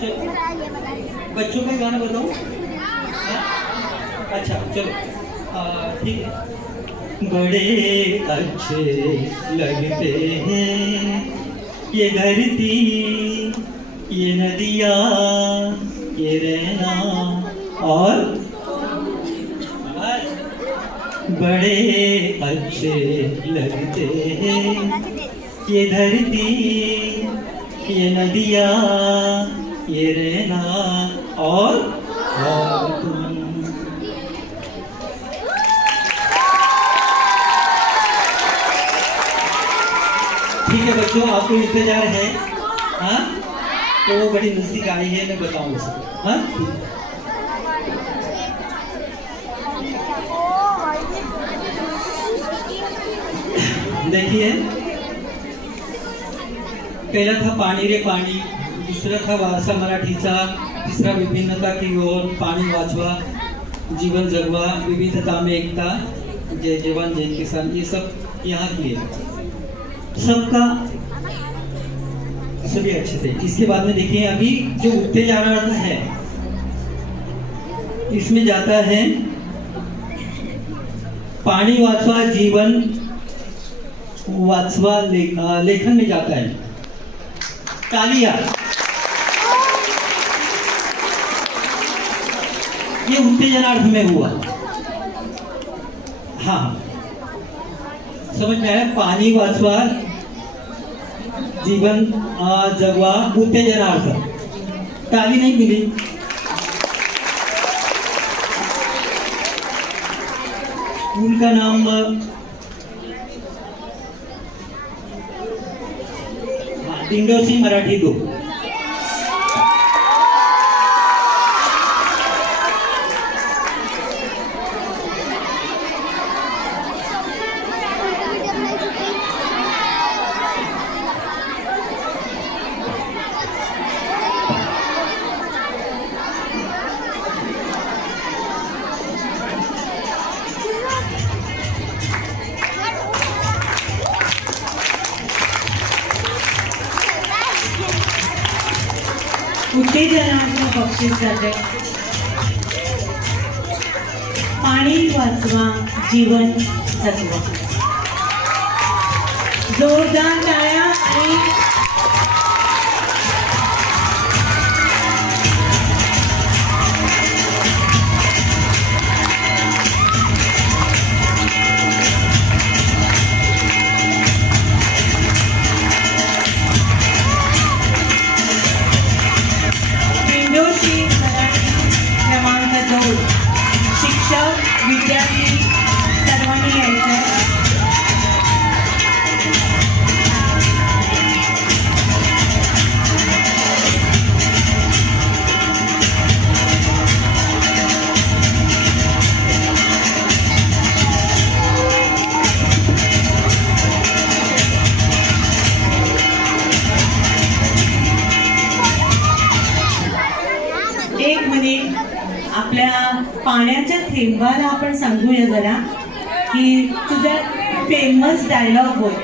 चलो बच्चों का गाना बताऊं? अच्छा चलो ठीक है। बड़े अच्छे लगते हैं ये धरती, ये नदियाँ, ये रहना और बड़े अच्छे लगते हैं ये धरती, ये नदियाँ, ये रहना और तुम। ठीक है बच्चों, आपको इंतजार है? हाँ, तो वो बड़ी नजदीक आई है, मैं बताऊँ उसको। हाँ देखिए, पहला था पाणी रे पाणी, दूसरा था वारसा मराठीचा, तीसरा विभिन्नता की ओर, पाणी वाचवा, जीवन जगवा, विविधता में एकता, जय जवान जय किसान, ये सब यहाँ की है। सबका सभी अच्छे थे। इसके बाद में देखिए, अभी जो उठते जा रहा है इसमें जाता है पाणी वाचवा, जीवन वाचवा, लेखन में जाता है। तालियां। ये उत्तेजनार्थ में हुआ। हाँ समझ में आया? पाणी वाचवा, जीवन जगवा, उत्तेजनार्थ। ताली नहीं मिली। स्कूल का नाम दिंडोशी मराठी 2। उत्तेजनाचं बक्षीस जाते। पाणी वाचवा, जीवन जगवा। जोरदार टाळ्या आणि दिंडोशी मराठी क्रमांक 2 शिक्षक विद्यार्थी सर्वांनी यायचं। एक मिनिट, आपल्या पाण्याच्या थेंबाला आपण सांगूया जरा की तुझा फेमस डायलॉग होय,